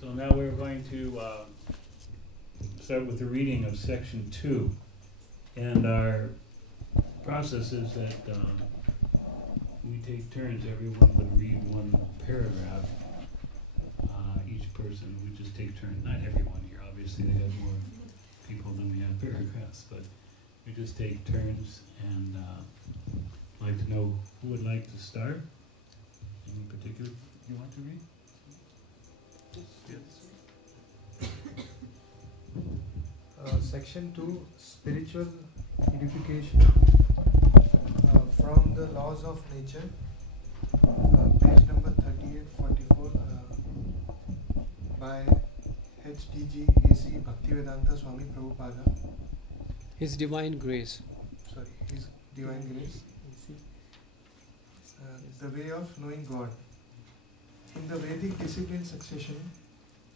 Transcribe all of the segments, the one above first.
So now we're going to start with the reading of section 2. And our process is that we take turns. Everyone would read one paragraph. Each person would just take turns. Not everyone here, obviously they have more people than we have paragraphs, but we just take turns. And I'd like to know who would like to start. Any particular you want to read? Section 2, Spiritual Edification, from the Laws of Nature, page number 3844, by H.D.G. A.C. Bhaktivedanta Swami Prabhupada. His Divine Grace. His Divine Grace. The way of knowing God. In the Vedic discipline succession,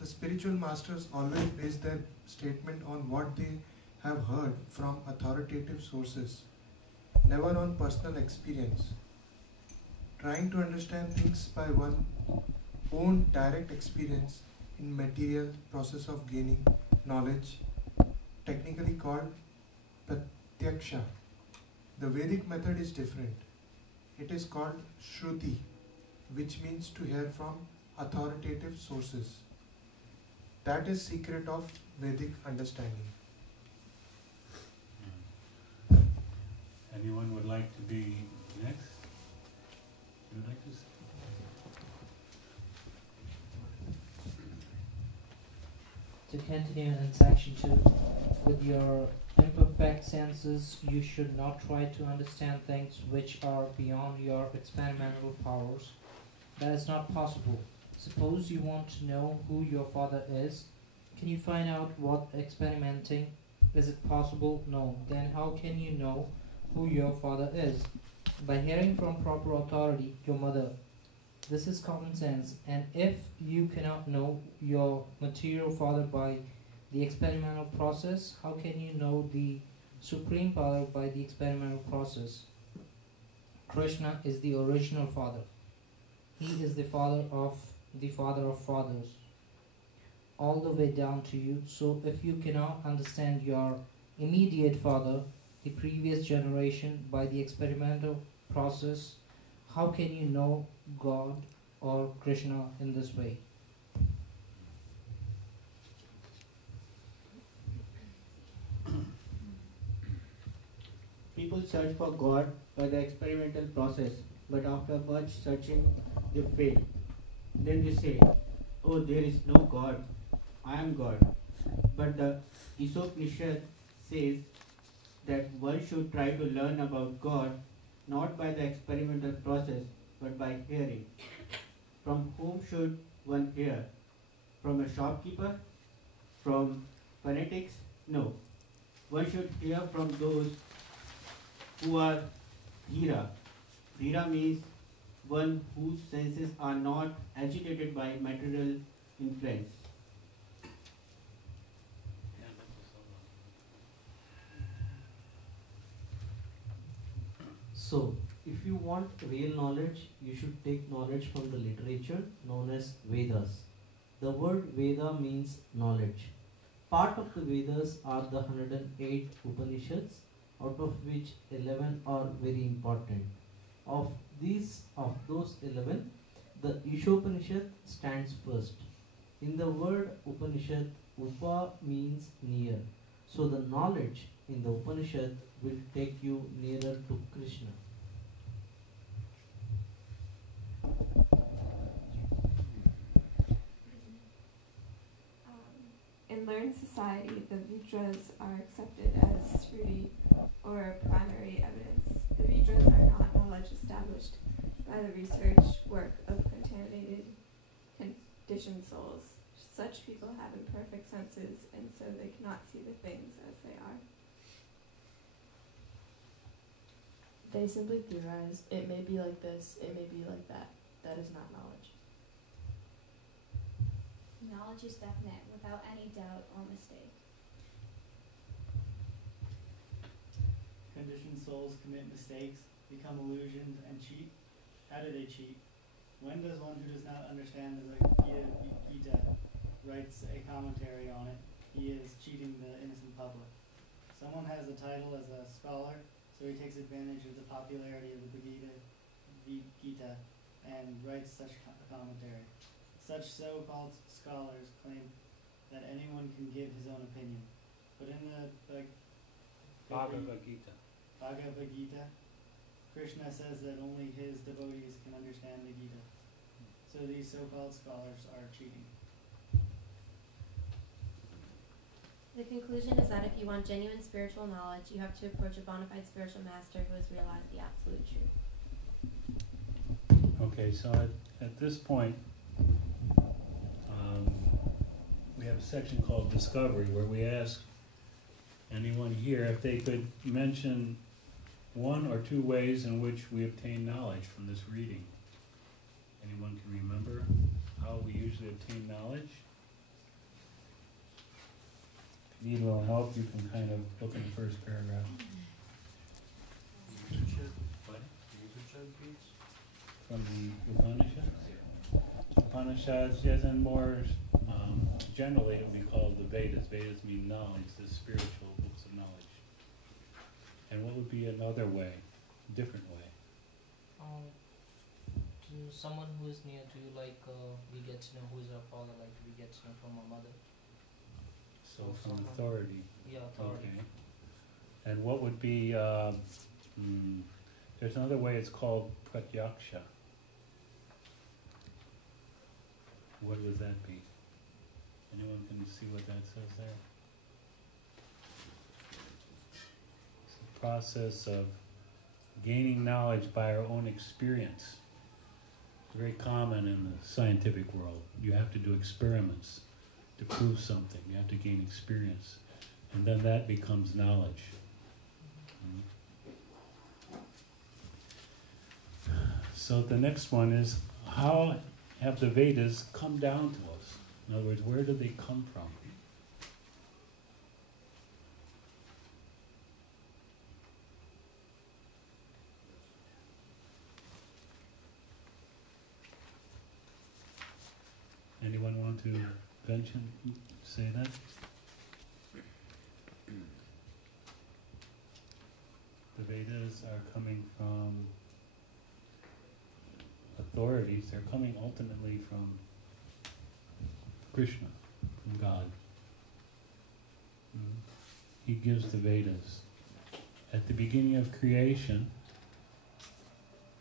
the spiritual masters always base their statement on what they have heard from authoritative sources, never on personal experience. Trying to understand things by one's own direct experience in material process of gaining knowledge, technically called pratyaksa. The Vedic method is different. It is called sruti, which means to hear from authoritative sources. That is secret of Vedic understanding. Anyone would like to be next? You would like to say? To continue in section 2, with your imperfect senses, you should not try to understand things which are beyond your experimental powers. That is not possible. Suppose you want to know who your father is. Can you find out what experimenting? Is it possible? No. Then how can you know who your father is? By hearing from proper authority, your mother. This is common sense. And if you cannot know your material father by the experimental process, how can you know the Supreme Father by the experimental process? Krsna is the original father. He is the father of fathers, all the way down to you. So if you cannot understand your immediate father, the previous generation, by the experimental process, how can you know God or Krishna in this way? People search for God by the experimental process, but after much searching, they fail. Then they say, "Oh, there is no God. I am God." But the Upanishad says that one should try to learn about God not by the experimental process, but by hearing. From whom should one hear? From a shopkeeper? From fanatics? No. One should hear from those who are dhira. Dhira means one whose senses are not agitated by material influence. So, if you want real knowledge, you should take knowledge from the literature known as Vedas. The word Veda means knowledge. Part of the Vedas are the 108 Upanishads, out of which 11 are very important. Of those 11, the Ishopanishad stands first. In the word Upanishad, Upa means near. So the knowledge in the Upanishad will take you nearer to Krishna. In learned society, the Vitras are accepted as sruti, or primary evidence. The Vitras are not knowledge established by the research work of contaminated, conditioned souls. Such people have imperfect senses, and so they cannot see the things as they are. They simply theorize, it may be like this, it may be like that. That is not knowledge. Knowledge is definite, without any doubt or mistake. Conditioned souls commit mistakes, become illusioned, and cheat. How do they cheat? When does one who does not understand the Gita writes a commentary on it, he is cheating the innocent public. Someone has a title as a scholar, so he takes advantage of the popularity of the Gita and writes such a commentary. Such so-called scholars claim that anyone can give his own opinion. But in the Bhagavad Gita. Bhagavad Gita, Krishna says that only his devotees can understand the Gita. So these so-called scholars are cheating. The conclusion is that if you want genuine spiritual knowledge, you have to approach a bona fide spiritual master who has realized the absolute truth. Okay, so at this point, we have a section called Discovery, where we ask anyone here if they could mention one or two ways in which we obtain knowledge from this reading. Anyone can remember how we usually obtain knowledge? If you need a little help, you can kind of look in the first paragraph. What? From the Upanishads? Upanishads, yes, and more generally it would be called the Vedas. Vedas mean knowledge, the spiritual books of knowledge. And what would be another way, different way? To someone who is near to you, like we get to know who is our father, like we get to know from our mother. So from authority. Yeah, authority. Okay. And what would be, there's another way, it's called pratyaksa. What would that be? Anyone can see what that says there? It's the process of gaining knowledge by our own experience. Very common in the scientific world. You have to do experiments to prove something. You have to gain experience. And then that becomes knowledge. So the next one is, how have the Vedas come down to us? In other words, where do they come from? Anyone want to say that? The Vedas are coming from authorities. They're coming ultimately from Krishna, from God. He gives the Vedas. At the beginning of creation,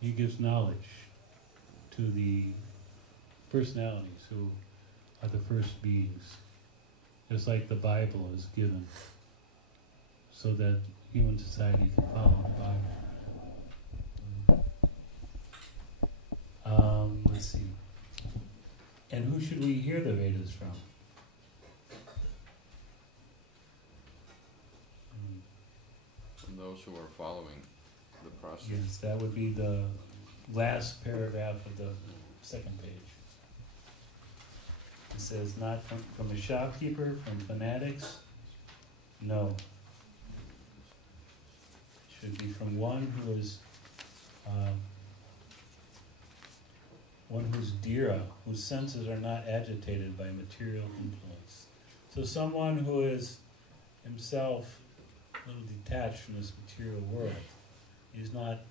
he gives knowledge to the personalities who are the first beings, just like the Bible is given, so that human society can follow the Bible. Let's see. And who should we hear the Vedas from? From those who are following the process. Yes, that would be the last paragraph of the second page. It says, not from a shopkeeper, from fanatics. No. It should be from one who is one who's dhira, whose senses are not agitated by material influence. So someone who is himself a little detached from this material world. He's not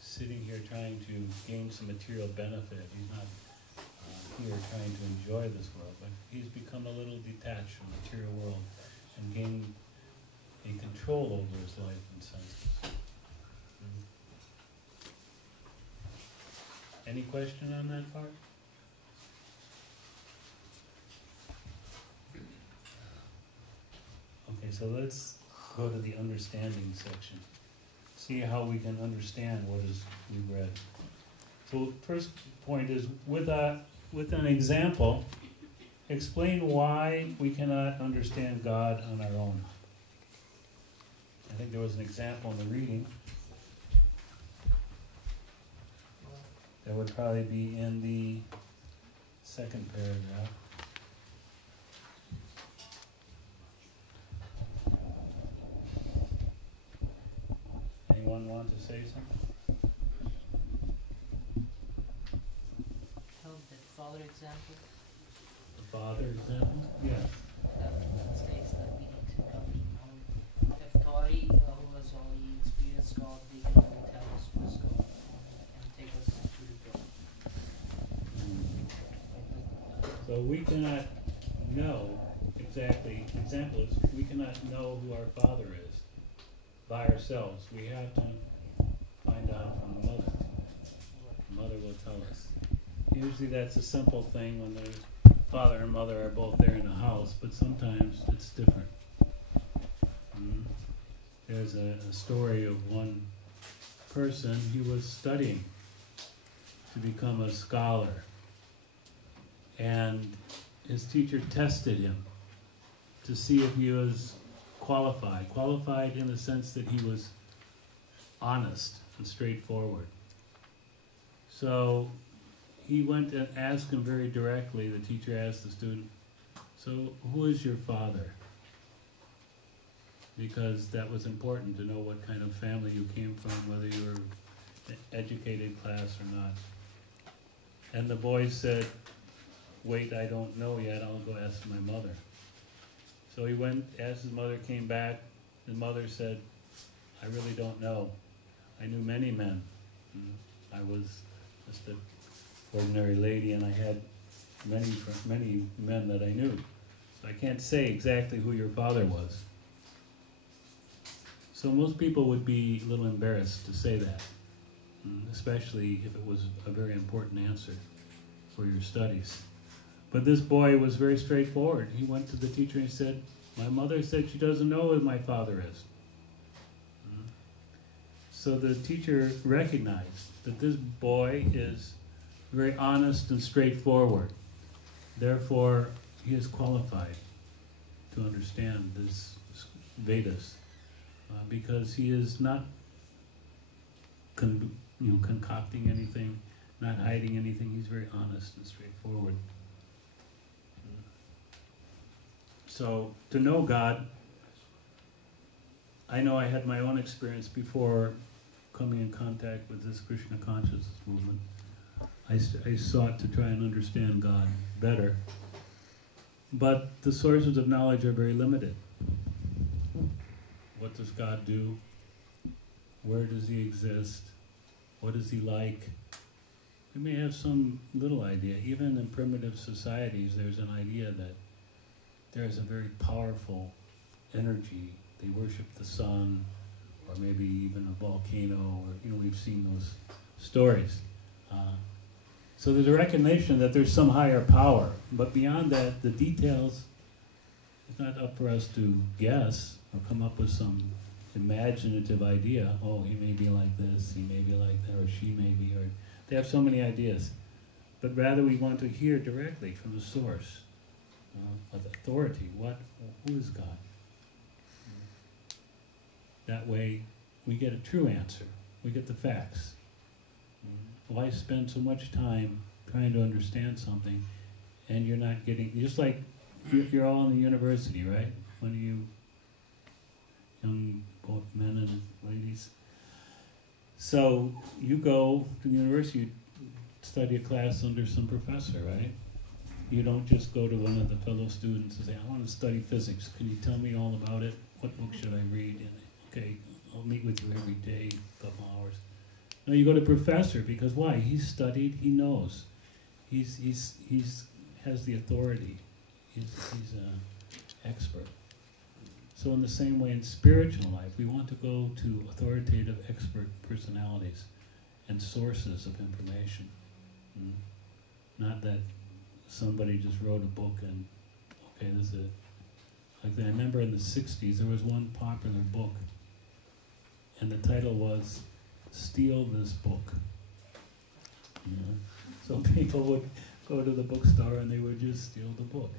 sitting here trying to gain some material benefit. He's not here trying to enjoy this world, but he's become a little detached from the material world and gained a control over his life and senses. Any question on that part? Okay, so let's go to the understanding section. See how we can understand what is we've read. So first point is, with an example, explain why we cannot understand God on our own. I think there was an example in the reading. That would probably be in the second paragraph. Anyone want to say something? Help that father example. The Father example? Yes. That states that we need to come to know. If Tori, who has already experienced God, they can only tell us who is God and take us to the God. So we cannot know exactly, example is, we cannot know who our Father is by ourselves. We have to find out from the mother. The mother will tell us. Usually that's a simple thing when the father and mother are both there in the house, but sometimes it's different. There's a story of one person, he was studying to become a scholar, and his teacher tested him to see if he was qualified in the sense that he was honest and straightforward. So he went and asked him very directly, the teacher asked the student, so who is your father? Because that was important to know what kind of family you came from, whether you were an educated class or not. And the boy said, wait, I don't know yet, I'll go ask my mother. So he went, as his mother came back, his mother said, I really don't know. I knew many men. I was just an ordinary lady, and I had many men that I knew. So I can't say exactly who your father was. So most people would be a little embarrassed to say that, especially if it was a very important answer for your studies. But this boy was very straightforward. He went to the teacher and said, my mother said she doesn't know who my father is. So the teacher recognized that this boy is very honest and straightforward. Therefore, he is qualified to understand this Vedas, because he is not concocting anything, not hiding anything. He's very honest and straightforward. So, to know God, I know I had my own experience before coming in contact with this Krishna consciousness movement. I sought to try and understand God better. But the sources of knowledge are very limited. What does God do? Where does he exist? What is he like? We may have some little idea. Even in primitive societies, there's an idea that there's a very powerful energy. They worship the sun, or maybe even a volcano, or we've seen those stories. So there's a recognition that there's some higher power, but beyond that, the details, it's not up for us to guess or come up with some imaginative idea. Oh, he may be like this, he may be like that, or she may be, or they have so many ideas. But rather we want to hear directly from the source of authority. Who is God? That way we get a true answer. We get the facts. Why spend so much time trying to understand something and you're not getting, just like you're all in the university, right? When you, young both men and ladies. So you go to the university, you study a class under some professor, right? You don't just go to one of the fellow students and say, I want to study physics. Can you tell me all about it? What book should I read? And, okay, I'll meet with you every day, a couple hours. No, you go to professor, because why? He's studied, he knows. He's has the authority. He's an expert. So in the same way in spiritual life, we want to go to authoritative expert personalities and sources of information. Not that somebody just wrote a book and, okay, this is it. Like I remember in the 60s, there was one popular book, and the title was, Steal This Book. So people would go to the bookstore and they would just steal the book.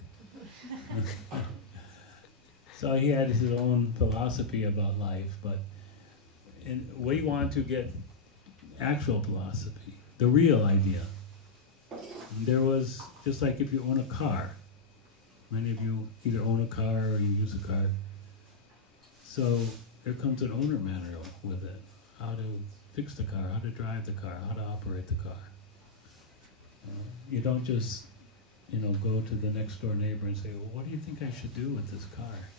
So he had his own philosophy about life, but we want to get actual philosophy, the real idea. And there was, just like if you own a car, many of you either own a car or you use a car. So there comes an owner manual with it, how to fix the car, how to drive the car, how to operate the car. You don't just go to the next door neighbor and say, well, what do you think I should do with this car?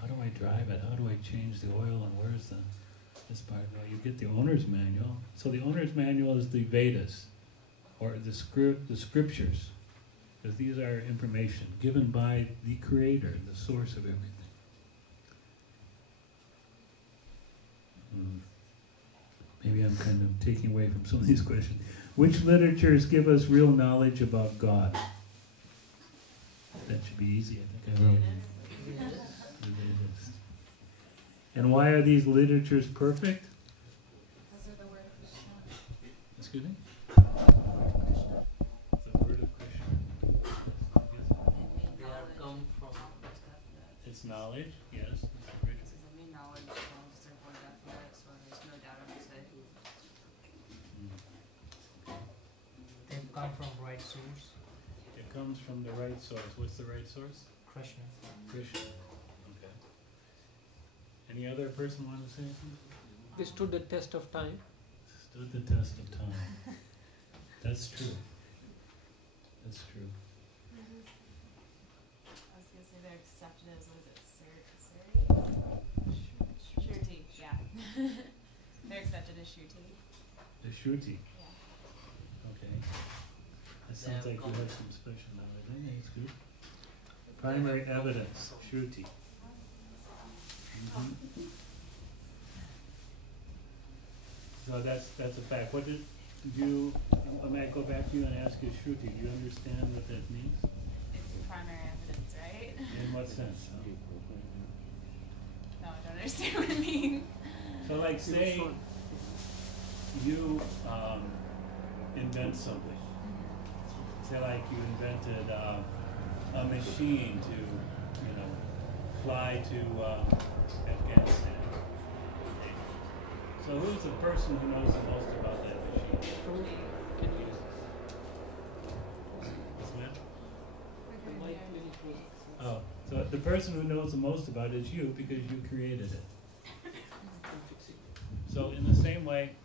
How do I drive it? How do I change the oil, and where's this part? Well, you get the owner's manual. So the owner's manual is the Vedas, or the scriptures, because these are information given by the Creator, the source of everything. Maybe I'm kind of taking away from some of these questions. Which literatures give us real knowledge about God? That should be easy, I think I wrote. The Vedas. And why are these literatures perfect? Because of the word Krishna. Excuse me? The word of Krishna. They are come from. It's knowledge, yes. This is only knowledge, simple, definite, so there's no doubt on this. They come from right source. It comes from the right source. What's the right source? Krishna. Krishna. Okay. Any other person want to say something? They stood the test of time. Stood the test of time. That's true. That's true. I was going to say they're accepted as, what is it, Shruti, yeah. They're accepted as Shruti. The Shruti. Yeah. Okay. That sounds like you have some special knowledge. I think that's good. Primary evidence, Shruti. So that's a fact. What did you, I might go back to you and ask you, Shruti, do you understand what that means? It's primary evidence, right? In what sense? No, I don't understand what it means. So like say you invent something. Say like you invented a machine to fly to Afghanistan. So who's the person who knows the most about that machine? Oh, so the person who knows the most about it is you because you created it. So in the same way,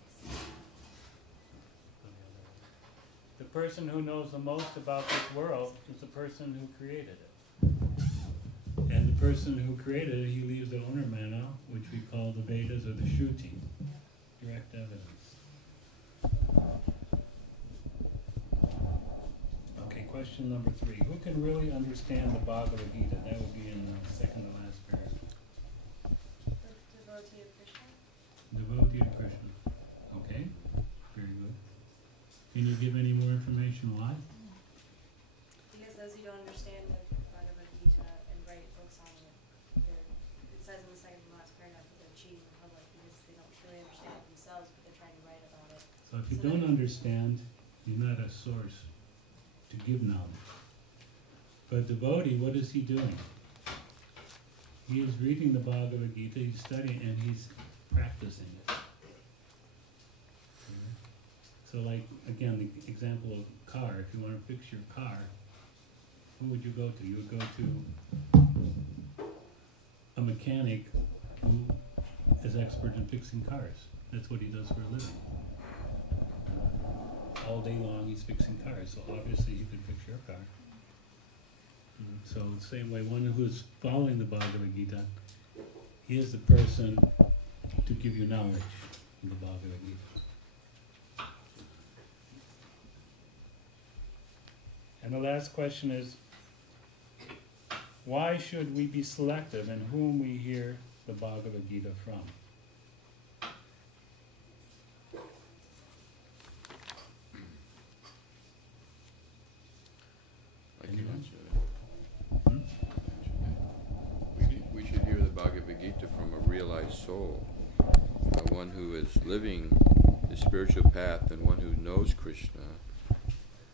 the person who knows the most about this world is the person who created it. And the person who created it, he leaves the owner mana, which we call the Vedas or the Shruti, direct evidence. Okay, question number 3. Who can really understand the Bhagavad Gita? That would be in the second to last paragraph. The devotee of Krishna. Devotee of Krishna. Okay, very good. Can you give any more information why? Because those who don't understand the Bhagavad Gita and write books on it, it says in the second to last paragraph that they're cheating the public because they don't truly understand it themselves, but they're trying to write about it. So if you don't understand, you're not a source to give knowledge. But devotee, what is he doing? He is reading the Bhagavad Gita, he's studying, and he's practicing it. So like, again, the example of car, if you want to fix your car, who would you go to? You would go to a mechanic who is expert in fixing cars. That's what he does for a living. All day long he's fixing cars, so obviously he could fix your car. So the same way, one who is following the Bhagavad Gita, he is the person to give you knowledge in the Bhagavad Gita. And the last question is, why should we be selective in whom we hear the Bhagavad Gita from? I can answer that. We should hear the Bhagavad Gita from a realized soul, one who is living the spiritual path and one who knows Krishna.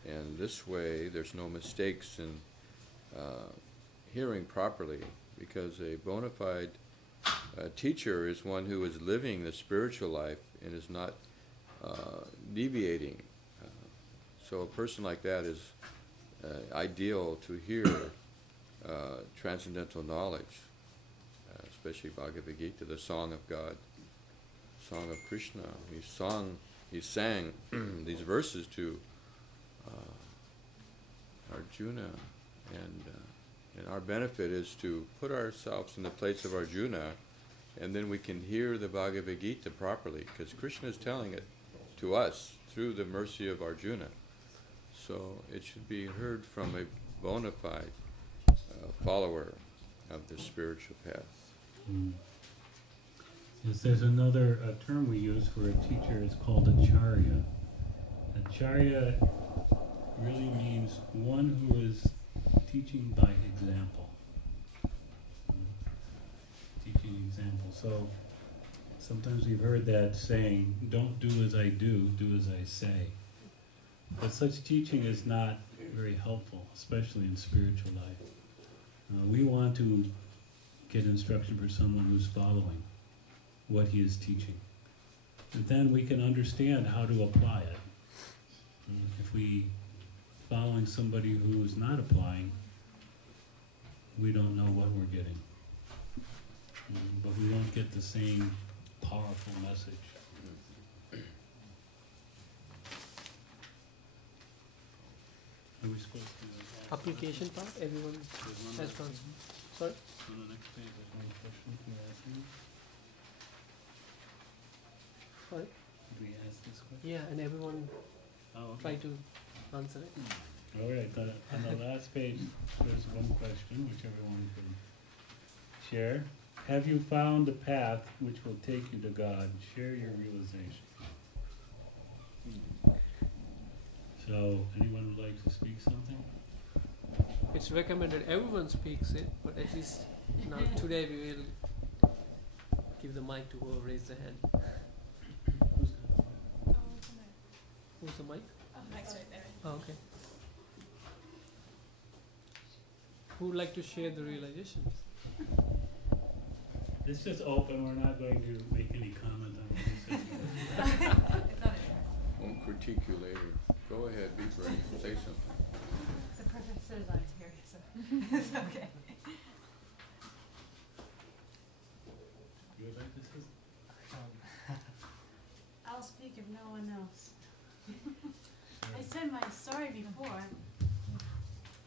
And this way, there's no mistakes in hearing properly, because a bona fide teacher is one who is living the spiritual life and is not deviating. So a person like that is ideal to hear transcendental knowledge, especially Bhagavad Gita, the song of God, song of Krishna. He sang these verses to our Arjuna, and our benefit is to put ourselves in the place of Arjuna, and then we can hear the Bhagavad Gita properly, because Krishna is telling it to us through the mercy of Arjuna. So it should be heard from a bona fide follower of the spiritual path. Mm. Yes, there's another term we use for a teacher. It's called acharya. Acharya really means one who is teaching by example. Teaching example. So sometimes we've heard that saying, don't do as I do as I say. But such teaching is not very helpful, especially in spiritual life. We want to get instruction for someone who's following what he is teaching. And then we can understand how to apply it. If we following somebody who's not applying, we don't know what we're getting. But we won't get the same powerful message. Are we supposed to Application part, everyone has gone. Sorry? On the next page, there's one question you're asking. Sorry? Did we ask this question? Yeah, and everyone try to answer it. All right, on the last page, there's one question which everyone can share. Have you found the path which will take you to God? Share your realization. So, anyone would like to speak something? It's recommended everyone speaks it, but at least now today we will give the mic to whoever raised the hand. Who's the mic? Mic's right there. Oh, okay. Who would like to share the realizations? It's just open, we're not going to make any comment on what he said. Won't critique you later. Go ahead, be brave, say something. The professors aren't here, so it's okay. You would like to say something? I'll speak if no one else. I said my story before.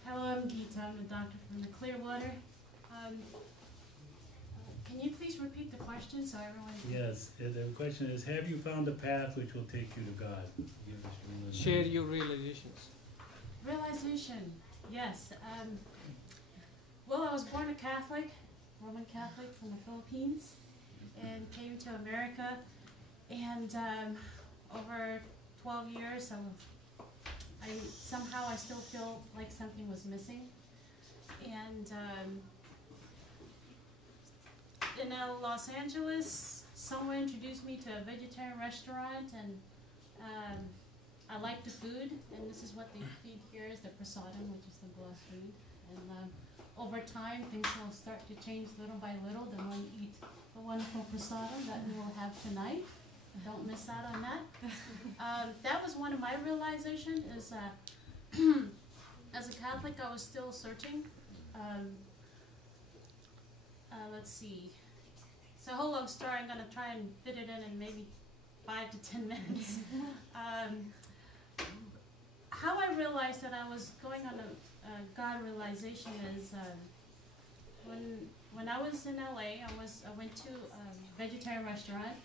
Hello, I'm Geeta. I'm a doctor from the Clearwater. Can you please repeat the question so everyone... Yes, the question is, have you found the path which will take you to God? Give us your realization. Share your realizations. Realization, yes. Well, I was born a Catholic, Roman Catholic from the Philippines, and came to America. And over 12 years, somehow I still feel like something was missing. And in Los Angeles, someone introduced me to a vegetarian restaurant, and I like the food, and this is what they feed here is the prasadam, which is the blessed food. And over time, things will start to change little by little. Then we'll eat the wonderful prasadam that we will have tonight. Don't miss out on that. That was one of my realizations, is as a Catholic, I was still searching. Let's see. It's a whole long story. I'm going to try and fit it in maybe 5 to 10 minutes. How I realized that I was going on a God realization is when I was in LA, I went to a vegetarian restaurant,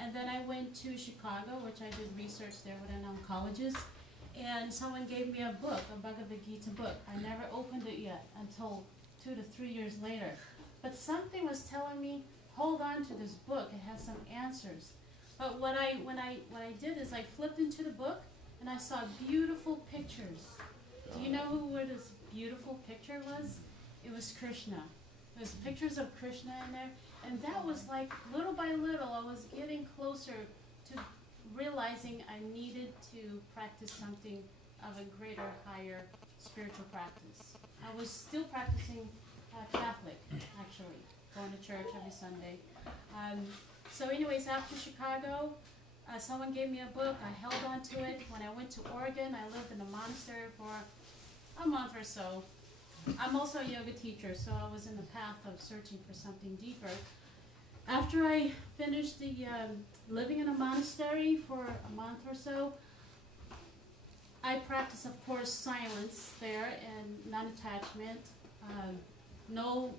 and then I went to Chicago, which I did research there with an oncologist, and someone gave me a book, a Bhagavad Gita book. I never opened it yet until 2 to 3 years later. But something was telling me, hold on to this book, it has some answers. But when I did is I flipped into the book and I saw beautiful pictures. Do you know where this beautiful picture was? It was Krishna. There's pictures of Krishna in there. And that was like, little by little, I was getting closer to realizing I needed to practice something of a greater, higher spiritual practice. I was still practicing Catholic, actually, going to church every Sunday. So anyways, after Chicago, someone gave me a book. I held on to it. When I went to Oregon, I lived in a monastery for a month or so. I'm also a yoga teacher, so I was in the path of searching for something deeper. After I finished the living in a monastery for a month or so, I practice, of course, silence there and non-attachment. No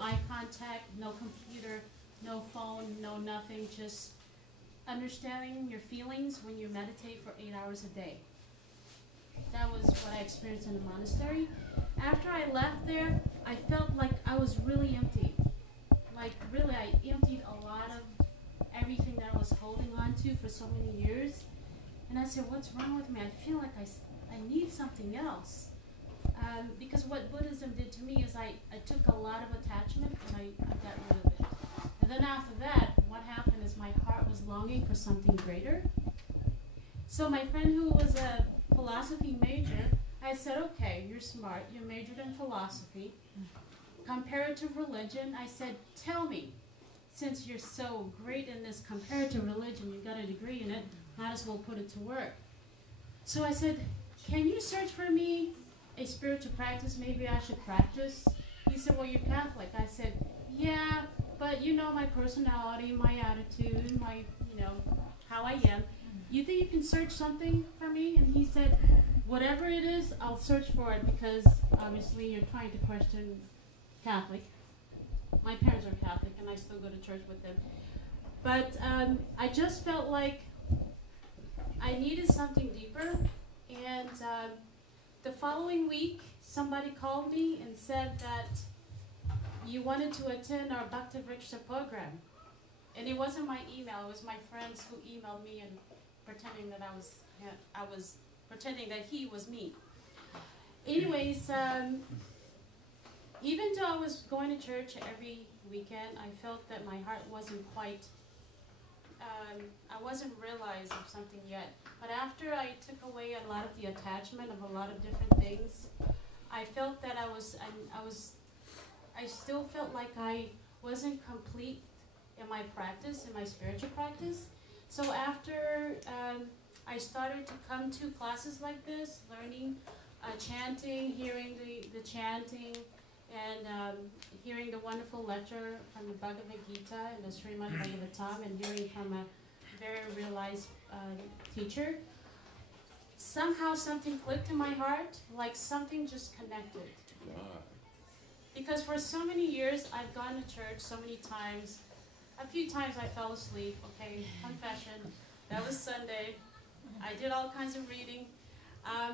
eye contact, no computer, no phone, no nothing. Just understanding your feelings when you meditate for 8 hours a day. That was what I experienced in the monastery. After I left there, I felt like I was really empty. Like really, I emptied a lot of everything that I was holding on to for so many years. And I said, what's wrong with me? I feel like I need something else. Because what Buddhism did to me is I took a lot of attachment and I got rid of it. And then after that, what happened is my heart was longing for something greater. So my friend who was a philosophy major, I said, okay, you're smart, you majored in philosophy. Comparative religion, I said, tell me, since you're so great in this comparative religion, you got a degree in it, might as well put it to work. So I said, can you search for me a spiritual practice maybe I should practice? He said, well, you're Catholic. I said, yeah, but you know my personality, my attitude, my, how I am. You think you can search something for me? And he said, whatever it is, I'll search for it, because obviously you're trying to question Catholic. My parents are Catholic and I still go to church with them. But I just felt like I needed something deeper. And the following week, somebody called me and said that you wanted to attend our Bhakti Vriksha program. And it wasn't my email, it was my friends who emailed me and pretending that I was pretending that he was me. Anyways, even though I was going to church every weekend, I felt that my heart wasn't quite, I wasn't realized of something yet. But after I took away a lot of the attachment of a lot of different things, I felt that I still felt like I wasn't complete in my practice, in my spiritual practice. So after I started to come to classes like this, learning chanting, hearing the chanting, and hearing the wonderful lecture from the Bhagavad Gita and the Srimad Bhagavatam, and hearing from a very realized teacher, somehow something clicked in my heart, like something just connected. Because for so many years, I've gone to church so many times. A few times I fell asleep, okay, confession. That was Sunday. I did all kinds of reading.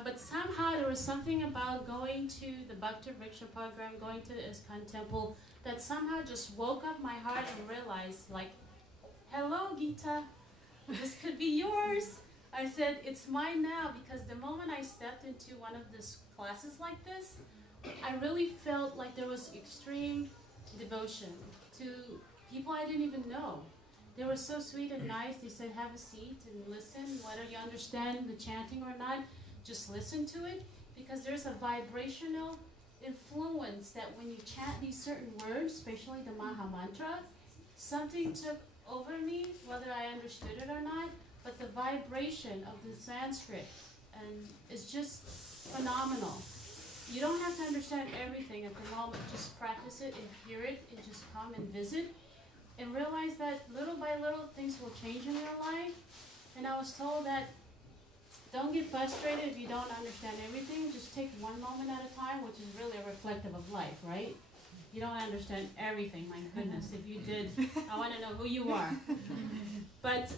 But somehow there was something about going to the Bhakti Vriksha program, going to the ISKCON temple, that somehow just woke up my heart and realized, like, hello, Gita, this could be yours. I said, it's mine now, because the moment I stepped into one of these classes like this, I really felt like there was extreme devotion to people I didn't even know. They were so sweet and nice. They said, have a seat and listen, whether you understand the chanting or not, just listen to it, because there's a vibrational influence that when you chant these certain words, especially the Maha Mantra, something took over me, whether I understood it or not, but the vibration of the Sanskrit is just phenomenal. You don't have to understand everything at the moment. Just practice it and hear it and just come and visit and realize that little by little things will change in your life. And I was told that don't get frustrated if you don't understand everything. Just take one moment at a time, which is really a reflective of life, right? You don't understand everything, my goodness. If you did, I want to know who you are. But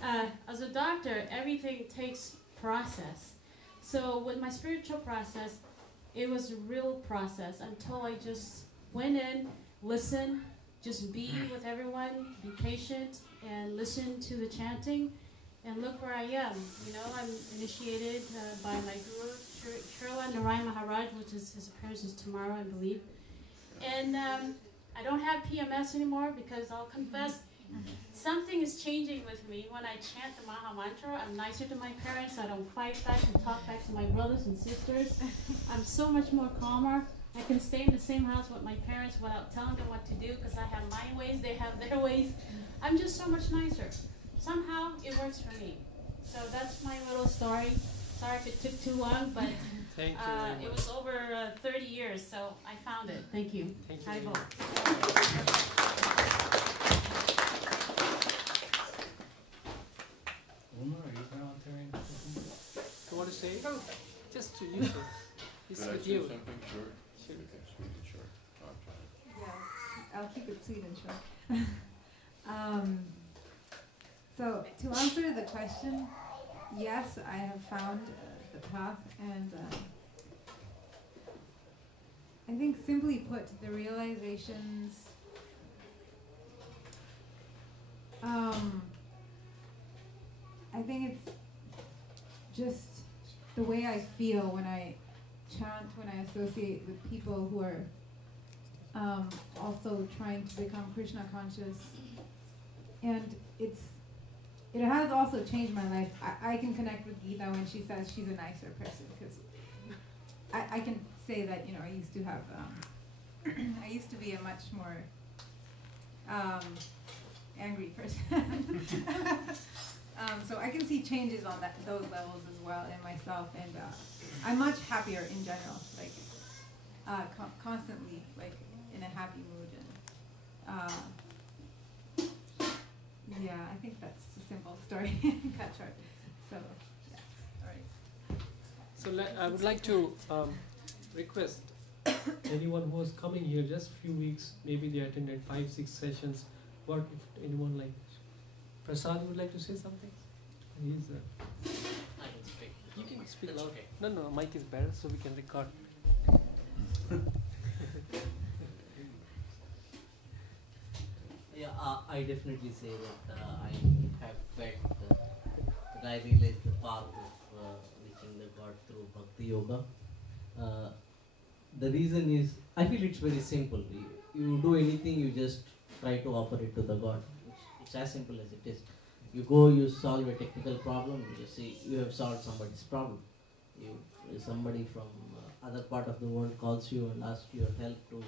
as a doctor, everything takes process. So with my spiritual process, it was a real process until I just went in, listened, just be with everyone, be patient, and listen to the chanting. And look where I am. I'm initiated by my guru, Srila Narayan Maharaj, which is his appearance is tomorrow, I believe. And I don't have PMS anymore, because I'll confess, something is changing with me. When I chant the Maha Mantra, I'm nicer to my parents. I don't fight back and talk back to my brothers and sisters. I'm so much more calmer. I can stay in the same house with my parents without telling them what to do, because I have my ways, they have their ways. I'm just so much nicer. Somehow it works for me. So that's my little story. Sorry if it took too long, but it was over 30 years, so I found it. Thank you. Thank you. Uma, are you volunteering? You want to say? Just to you, sir. It's Could I with say you. something short? Sure. Okay, sweet and short. I'll try. Yeah, I'll keep it sweet and short. So to answer the question, yes, I have found the path, and I think simply put, the realizations. I think it's just the way I feel when I chant, when I associate with people who are also trying to become Krishna conscious, and it has also changed my life. I can connect with Geeta when she says she's a nicer person, because I can say that, you know, I used to have I used to be a much more angry person. So I can see changes on those levels as well in myself, and I'm much happier in general, like constantly, like in a happy mood, and yeah, I think that's the simple story. Cut short. So yeah, all right. So I would like to request anyone who is coming here just a few weeks, maybe they attended 5-6 sessions. What if anyone like Prasad would like to say something? He's I can speak. You can speak That's loud. okay. No, mic is better, so we can record. Yeah, I definitely say that I have felt that I realized the path of reaching the God through Bhakti Yoga. The reason is, I feel it's very simple. You do anything, you just try to offer it to the God. It's as simple as it is. You go, you solve a technical problem, you just say you have solved somebody's problem. Somebody from other part of the world calls you and asks your help to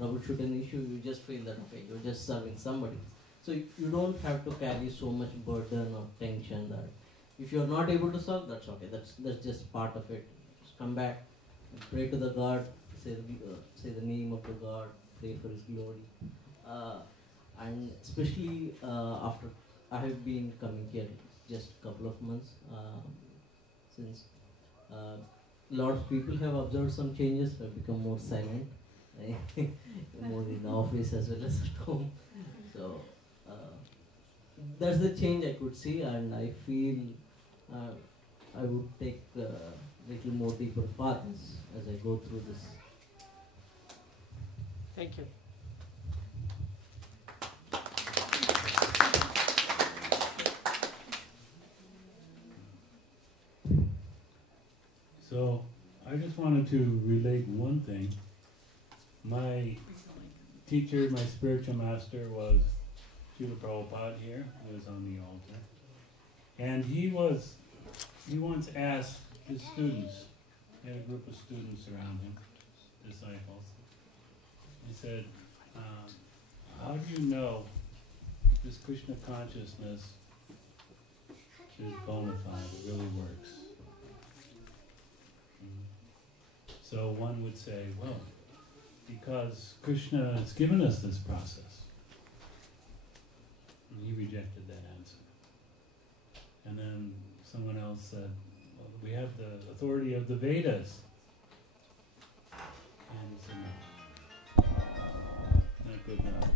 troubleshoot an issue, you just feel that, okay, you're just serving somebody. So you don't have to carry so much burden or tension that if you're not able to solve, that's okay, that's just part of it. Just come back, pray to the God, say the name of the God, pray for His glory. And especially after I have been coming here just a couple of months, since a lot of people have observed some changes, have become more silent, more in the office as well as at home. So that's the change I could see, and I feel I would take a little more deeper path as I go through this. Thank you. So I just wanted to relate one thing. My teacher, my spiritual master, was Srila Prabhupada here, who was on the altar. And he once asked his students, he had a group of students around him, disciples. He said, how do you know this Krishna consciousness is bona fide, it really works? So one would say, well, because Krishna has given us this process. And he rejected that answer. And then someone else said, well, we have the authority of the Vedas. And he said, no, not good enough.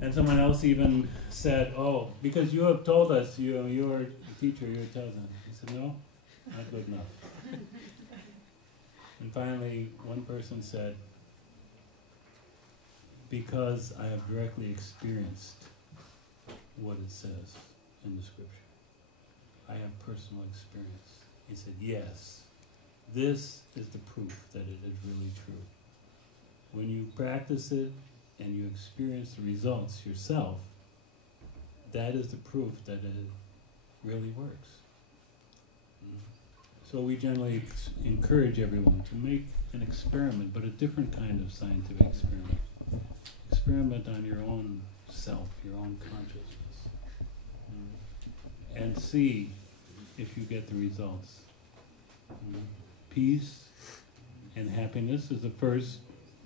And someone else even said, oh, because you have told us, you're a teacher, you're chosen. He said, no, not good enough. And finally, one person said, because I have directly experienced what it says in the scripture. I have personal experience. He said, yes, this is the proof that it is really true. When you practice it and you experience the results yourself, that is the proof that it really works. So we generally encourage everyone to make an experiment, but a different kind of scientific experiment. Experiment on your own self, your own consciousness, and see if you get the results. Peace and happiness is the first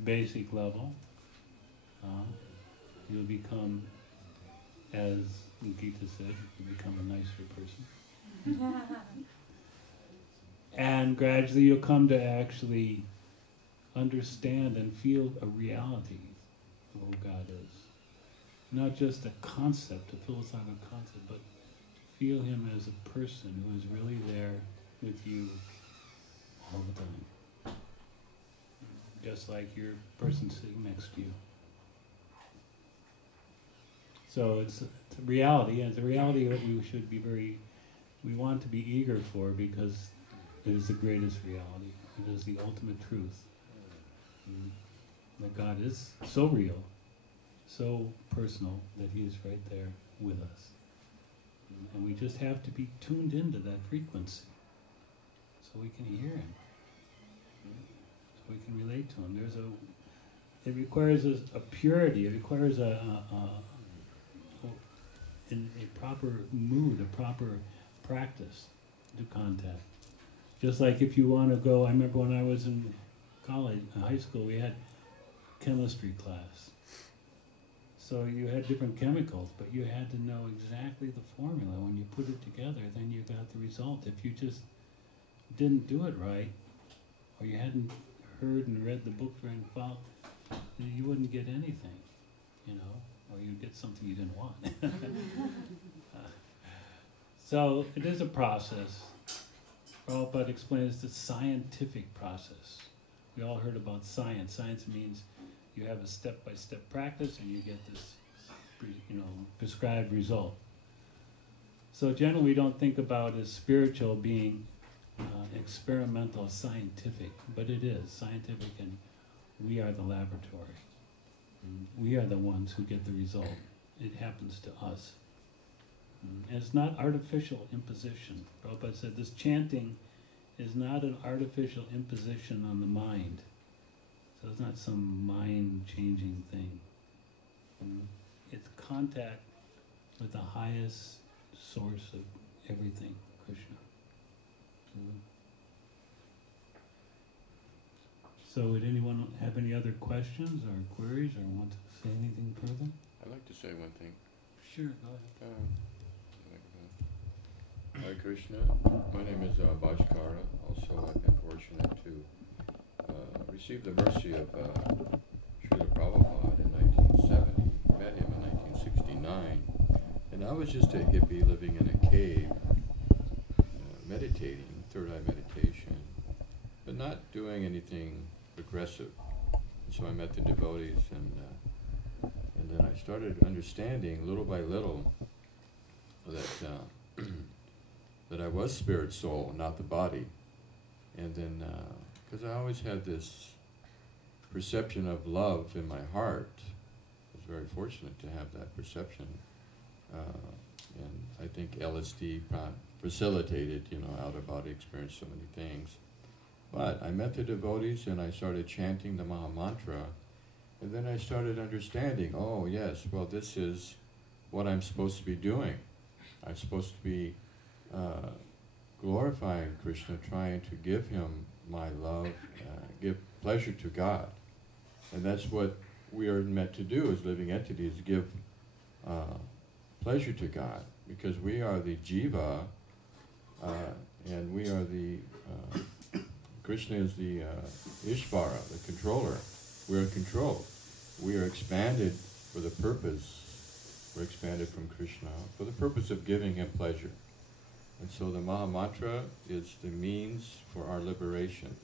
basic level. You'll become, as Gita said, you become a nicer person. And gradually you'll come to actually understand and feel a reality of who God is. Not just a concept, a philosophical concept, but feel Him as a person who is really there with you all the time. Just like your person sitting next to you. So it's a reality, and it's a reality that we want to be eager for, because it is the greatest reality. It is the ultimate truth. That God is so real, so personal, that He is right there with us. And we just have to be tuned into that frequency so we can hear Him, so we can relate to Him. It requires a purity, it requires in a proper mood, a proper practice to contact. Just like if you want to go, I remember when I was in college, high school, we had chemistry class. So you had different chemicals, but you had to know exactly the formula. When you put it together, then you got the result. If you just didn't do it right, or you hadn't heard and read the book very well, you wouldn't get anything, you know, or you'd get something you didn't want. So it is a process. Prabhupada explains the scientific process. We all heard about science. Science means you have a step-by-step practice and you get this, prescribed result. So generally we don't think about as spiritual being experimental, scientific, but it is scientific, and we are the laboratory. We are the ones who get the result. It happens to us. And it's not artificial imposition. Prabhupada said this chanting is not an artificial imposition on the mind. So it's not some mind-changing thing. It's contact with the highest source of everything, Krishna. So would anyone have any other questions or queries or want to say anything further? I'd like to say one thing. Sure, go ahead. Hare Krishna. My name is Bhaskara. Also, I've been fortunate to receive the mercy of Srila Prabhupada in 1970. Met him in 1969. And I was just a hippie living in a cave, meditating, third eye meditation, but not doing anything progressive. And so I met the devotees, and then I started understanding little by little that that I was spirit, soul, not the body. And then, because I always had this perception of love in my heart, I was very fortunate to have that perception. And I think LSD facilitated, out-of-body experience, so many things. But I met the devotees and I started chanting the Maha Mantra, and then I started understanding, oh yes, well this is what I'm supposed to be doing. I'm supposed to be glorifying Krishna, trying to give Him my love, give pleasure to God. And that's what we are meant to do as living entities, give pleasure to God, because we are the jiva, and we are the, Krishna is the Ishvara, the controller. We are controlled. We are expanded for the purpose, we're expanded from Krishna, for the purpose of giving Him pleasure. And so the Maha Mantra is the means for our liberation.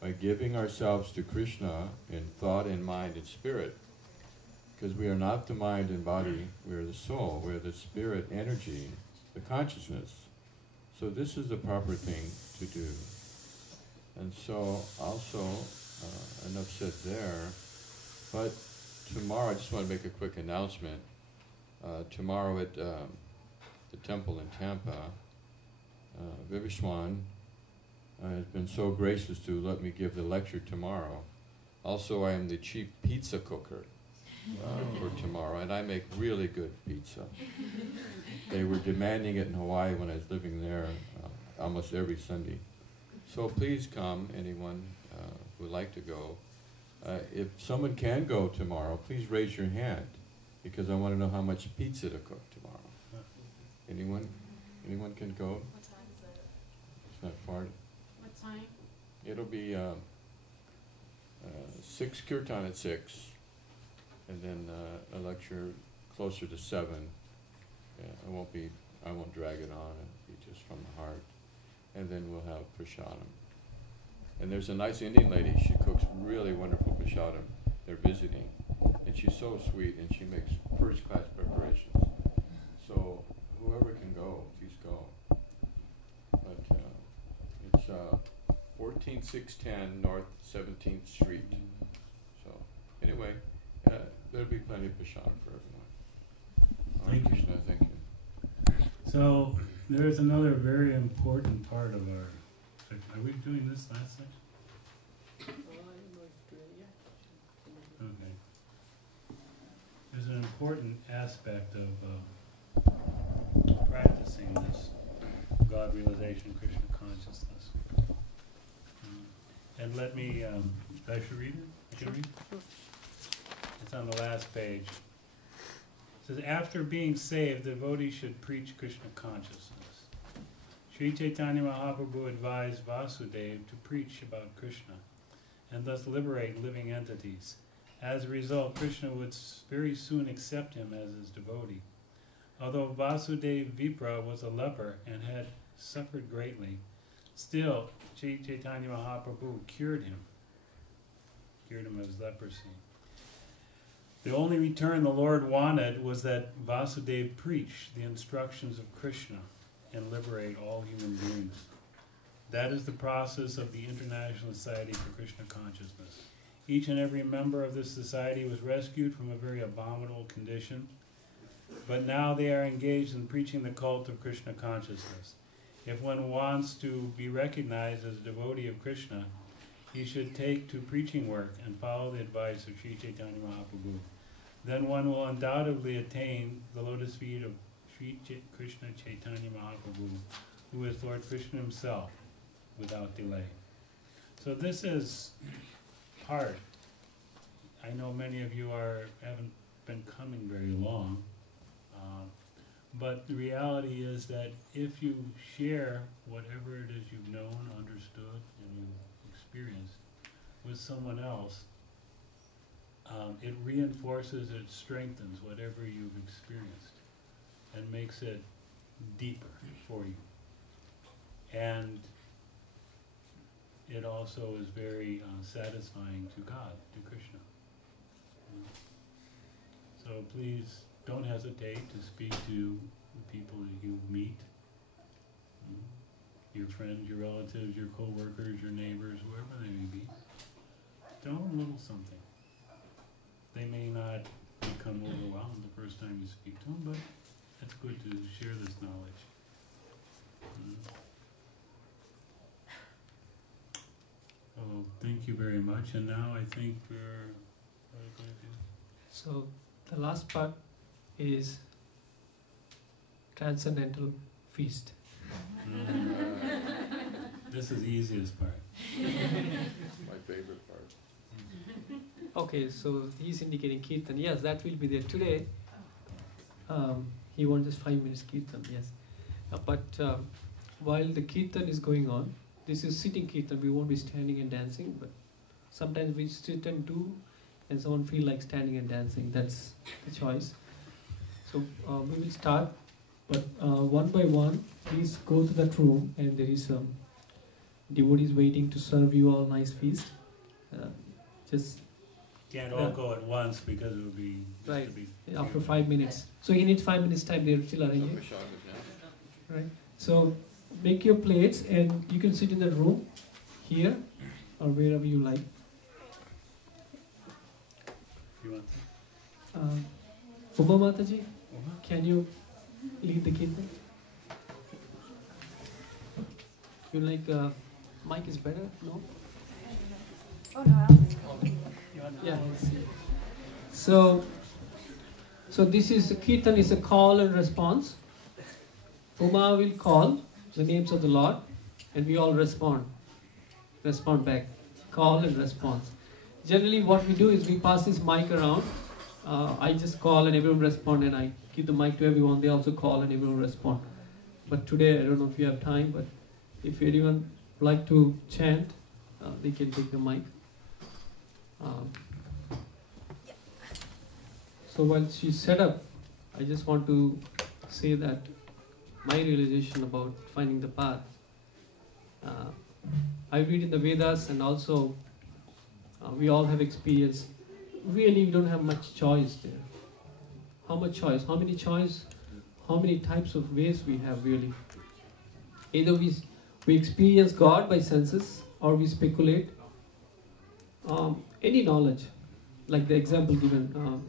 By giving ourselves to Krishna in thought and mind and spirit, because we are not the mind and body, we are the soul, we are the spirit energy, the consciousness. So this is the proper thing to do. And so also, enough said there, but tomorrow, I just want to make a quick announcement. Tomorrow at the temple in Tampa, Vivishwan has been so gracious to let me give the lecture tomorrow. Also, I am the chief pizza cooker for tomorrow, and I make really good pizza. They were demanding it in Hawaii when I was living there almost every Sunday. So please come, anyone who would like to go. If someone can go tomorrow, please raise your hand, because I want to know how much pizza to cook tomorrow. Anyone? Anyone can go? What time is it? It's not far. What fine. It'll be 6 kirtan at 6, and then a lecture closer to 7. I won't drag it on. It'll be just from the heart, and then we'll have prasadam. And there's a nice Indian lady. She cooks really wonderful prasadam. They're visiting, and she's so sweet, and she makes first-class preparations. So whoever can go, please go. But it's 14610 North 17th Street. So anyway, there'll be plenty of prasadam for everyone. Hare Krishna, thank you. So there's another very important part of our. Are we doing this last section? Okay. There's an important aspect of practicing this God realization, Krishna consciousness. And let me, I should read it? I can read it? It's on the last page. It says, after being saved, the devotee should preach Krishna consciousness. Sri Chaitanya Mahaprabhu advised Vasudeva to preach about Krishna and thus liberate living entities. As a result, Krishna would very soon accept him as his devotee. Although Vasudeva Vipra was a leper and had suffered greatly, still Sri Chaitanya Mahaprabhu cured him of his leprosy. The only return the Lord wanted was that Vasudeva preach the instructions of Krishna and liberate all human beings. That is the process of the International Society for Krishna Consciousness. Each and every member of this society was rescued from a very abominable condition, but now they are engaged in preaching the cult of Krishna consciousness. If one wants to be recognized as a devotee of Krishna, he should take to preaching work and follow the advice of Sri Chaitanya Mahaprabhu. Then one will undoubtedly attain the lotus feet of Sri Krishna Chaitanya Mahaprabhu, who is Lord Krishna himself, without delay. So this is part. I know many of you haven't been coming very long, but the reality is that if you share whatever it is you've known, understood, and you've experienced with someone else, it reinforces, it strengthens whatever you've experienced and makes it deeper for you. And it also is very satisfying to God, to Krishna. So please don't hesitate to speak to the people that you meet, your friends, your relatives, your co-workers, your neighbors, whoever they may be. Tell them a little something. They may not become overwhelmed the first time you speak to them, but it's good to share this knowledge. Oh, thank you very much. And now I think we're going to do. So the last part is transcendental feast. This is the easiest part. My favorite part. Okay, so he's indicating Kirtan. Yes, that will be there today. He wants just 5 minutes Kirtan, yes. But while the Kirtan is going on, this is sitting Kirtan, we won't be standing and dancing, but sometimes we sit and do, and someone feel like standing and dancing, that's the choice. So we will start, but one by one, please go to that room, and there is devotees waiting to serve you all nice feast. Just can't all go at once because it would be right after 5 minutes. So he needs 5 minutes time. They're still arranging. Right. So make your plates, and you can sit in the room here or wherever you like. You want Uma Mataji, can you lead the Kirtan? You like mic is better? No? Oh no, yeah. So this is Kirtan is a call and response. Uma will call the names of the Lord, and we all respond back. Call and response. Generally, what we do is we pass this mic around. I just call and everyone respond, and I give the mic to everyone. They also call and everyone respond. But today, I don't know if you have time, but if anyone like to chant, they can take the mic. So while she's set up, I just want to say that my realization about finding the path. I read in the Vedas, and also we all have experience. Really, we don't have much choice there. How much choice? How many choice? How many types of ways we have really? Either we experience God by senses, or we speculate. Any knowledge, like the example given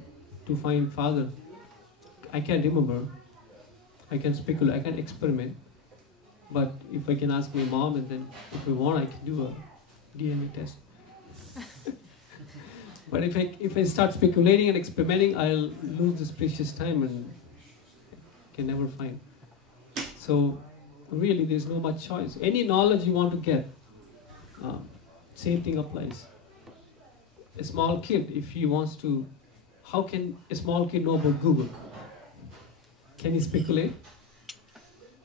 to find Father, I can't remember. I can speculate, I can experiment. But if I can ask my mom, and then if I want, I can do a DNA test. But if I start speculating and experimenting, I'll lose this precious time and can never find. So really, there's no much choice. Any knowledge you want to get, same thing applies. A small kid, if he wants to, how can a small kid know about Google? Can he speculate?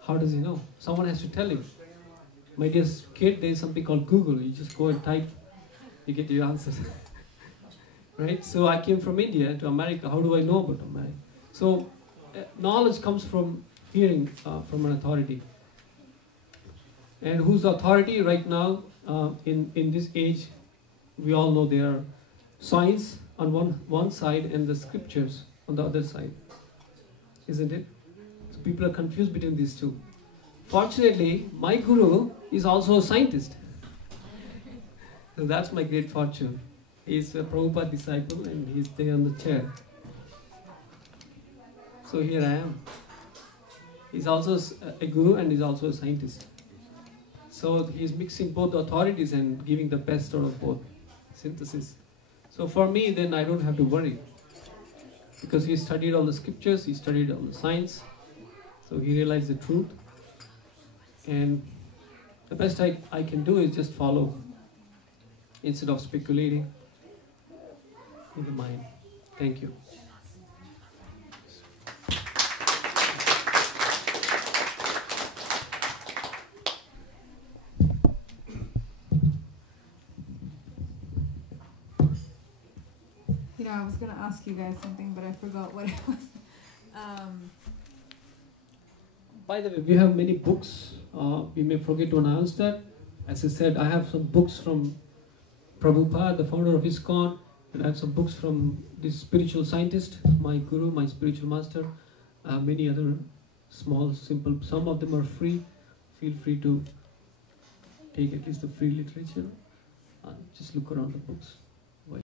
How does he know? Someone has to tell him. My dear kid, there is something called Google. You just go and type, you get your answers. Right? So I came from India to America. How do I know about America? So knowledge comes from hearing from an authority. And whose authority right now, in this age, we all know there are science on one side and the scriptures on the other side. Isn't it? So people are confused between these two. Fortunately, my guru is also a scientist. So that's my great fortune. He's a Prabhupada disciple and he's there on the chair. So here I am. He's also a guru and he's also a scientist. So he's mixing both authorities and giving the best out of both. Synthesis. So for me, then I don't have to worry. Because he studied all the scriptures, he studied all the science. So he realized the truth. And the best I can do is just follow instead of speculating in the mind. Thank you. You know, I was going to ask you guys something, but I forgot what it was. By the way, we have many books. We may forget to announce that. As I said, I have some books from Prabhupada, the founder of ISKCON, and I have some books from this spiritual scientist, my guru, my spiritual master. Many other small, simple, some of them are free. Feel free to take at least the free literature. Just look around the books.